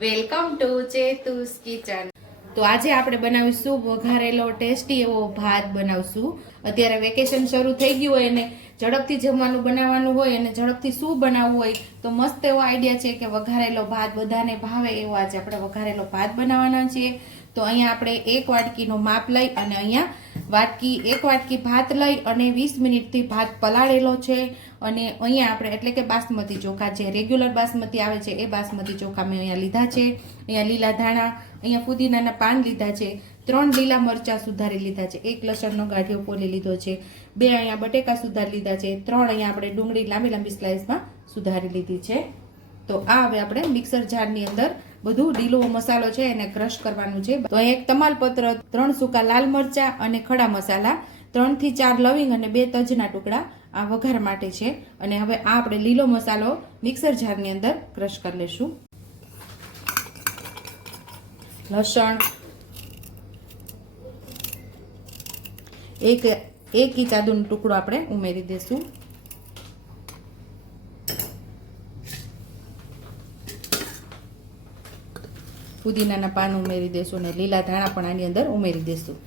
Welcome to ચેતુસ kitchen. તો આજે આપણે બનાવીશું વઘારેલો ટેસ્ટી એવો ભાત બનાવશું. અત્યારે વેકેશન શરૂ થઈ ગયું હોય અને ઝડપથી જમવાનું બનાવવાનું હોય અને ઝડપથી શું બનાવવું હોય તો મસ્ત એવો આઈડિયા છે કે વઘારેલો ભાત બધાને ભાવે એવો આજે આપણે વઘારેલો ભાત બનાવવાના છીએ. તો અહીંયા આપણે એક વાટકીનો માપ લઈ અને અહીંયા વાટકી, એક વાટકી ભાત લઈ અને વીસ મિનિટથી ભાત પલાળેલો છે. અને અહીંયા આપણે એટલે કે બાસમતી ચોખા જે રેગ્યુલર બાસમતી આવે છે, એ બાસમતી ચોખા મેં અહીંયા લીધા છે. અહીંયા લીલા ધાણા, અહીંયા ફુદીનાના પાન લીધા છે. ત્રણ લીલા મરચાં સુધારી લીધા છે. એક લસણનો ગાંઠિયો પોલી લીધો છે. બે અહીંયા બટેકા સુધારી લીધા છે. ત્રણ અહીંયા આપણે ડુંગળી લાંબી લાંબી સ્લાઇસમાં સુધારી લીધી છે. તો આ હવે આપણે મિક્સર જારની અંદર બધું લીલો મસાલો છે એને ક્રશ કરવાનું છે. તો એક તમાલપત્ર, ત્રણ સૂકા લાલ મરચા અને ખડા મસાલા ત્રણથી ચાર લવિંગ અને બે તજના ટુકડા આ વઘાર માટે છે. અને હવે આ આપણે લીલો મસાલો મિક્સર જારની અંદર ક્રશ કરી લેશું. લસણ એક એક ઇંચ આદુનો ટુકડો આપણે ઉમેરી દેશું. ફુદીનાના પાન ઉમેરી દઈશું અને લીલા ધાણા પણ આની અંદર ઉમેરી દેશું.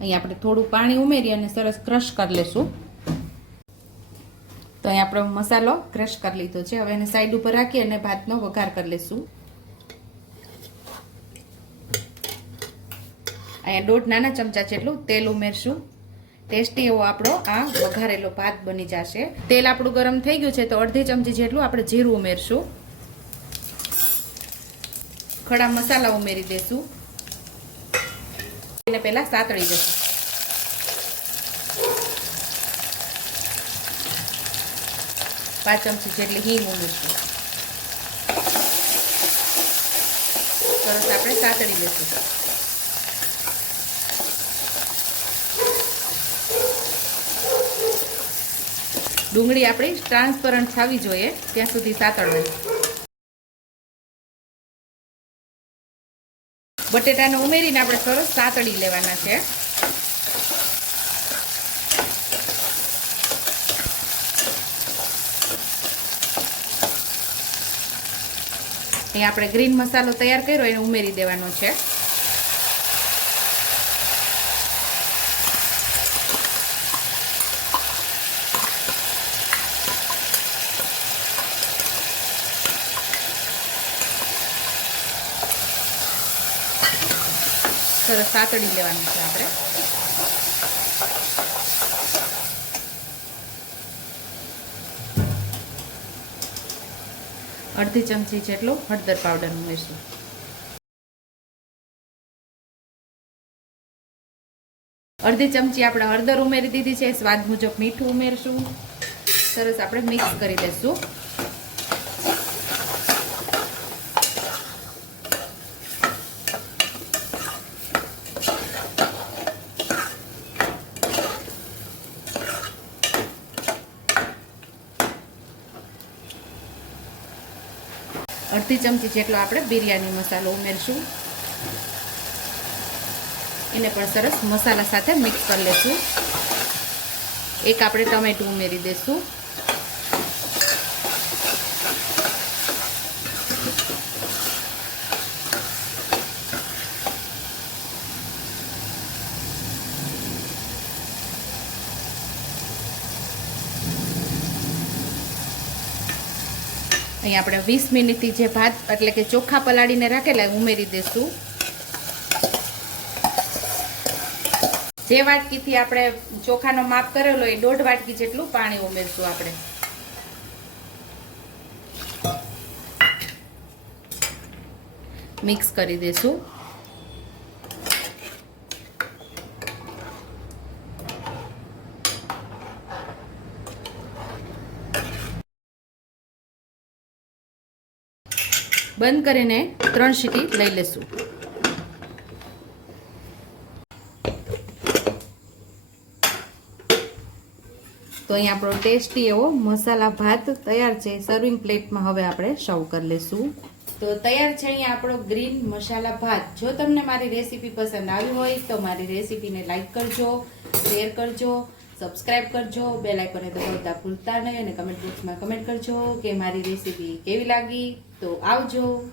અહીં આપણે થોડું પાણી ઉમેરી અને સરસ ક્રશ કરી લેશું. તો અહીં આપણો મસાલો ક્રશ કરી લીધો છે. હવે એને સાઈડ ઉપર રાખી અને ભાતનો વઘાર કરી લેશું. અહીંયા દોઢ નાના ચમચા જેટલું તેલ ઉમેરશું. ટેસ્ટી એવો આપણો આ વઘારેલો ભાત બની જશે. તેલ આપણું ગરમ થઈ ગયું છે તો અડધી ચમચી જેટલું આપણે જીરું ઉમેરશું. ખડા મસાલા ઉમેરી દેશું. એને પહેલાં સાતળી દેશું પાંચ ચમચી જેટલી હિંગ ઉમેરશું. સરસ આપણે સાતળી લેશું ડુંગળી આપણી ટ્રાન્સપરન્ટ થવી જોઈએ, ત્યાં સુધી સાતળવાની. બટેટાને ઉમેરીને આપણે સરસ સાતળી લેવાના છે. અહીં આપણે ગ્રીન મસાલો તૈયાર કર્યો, એને ઉમેરી દેવાનો છે. સરસ સાતડી લેવાનું છે આપણે. અડધી ચમચી જેટલો હળદર પાવડર ઉમેરશું. અડધી ચમચી આપણે હળદર ઉમેરી દીધી છે, સ્વાદ મુજબ મીઠું ઉમેરશું. સરસ આપણે મિક્સ કરી દઈશું અડધી ચમચી જેટલો આપણે બિરયાની મસાલો ઉમેરશું. એને પણ સરસ મસાલા સાથે મિક્સ કરી લેશું. એક આપણે ટમેટું ઉમેરી દઈશું અહીં આપણે વીસ મિનિટથી જે ભાત એટલે કે ચોખા પલાળીને રાખેલા ઉમેરી દઈશું જે વાટકીથી આપણે ચોખાનો માપ કરેલો એ દોઢ વાટકી જેટલું પાણી ઉમેરશું આપણે. મિક્સ કરી દઈશું બંધ કરીને ત્રણ સીટી લઈ લેશું. તો અહીં આપણો ટેસ્ટી એવો મસાલા ભાત તૈયાર છે. સર્વિંગ પ્લેટમાં હવે આપણે સર્વ કરી લેશું. તો તૈયાર છે અહીંયા આપણો ગ્રીન મસાલા ભાત. જો તમને મારી રેસીપી પસંદ આવી હોય તો મારી રેસીપીને લાઇક કરજો શેર કરજો સબસ્ક્રાઇબ કરજો બેલ આઇકોને દબાવતા ભૂલતા નહીં અને કમેન્ટ બોક્સમાં કમેન્ટ કરજો કે મારી રેસીપી કેવી લાગી? તો આવજો.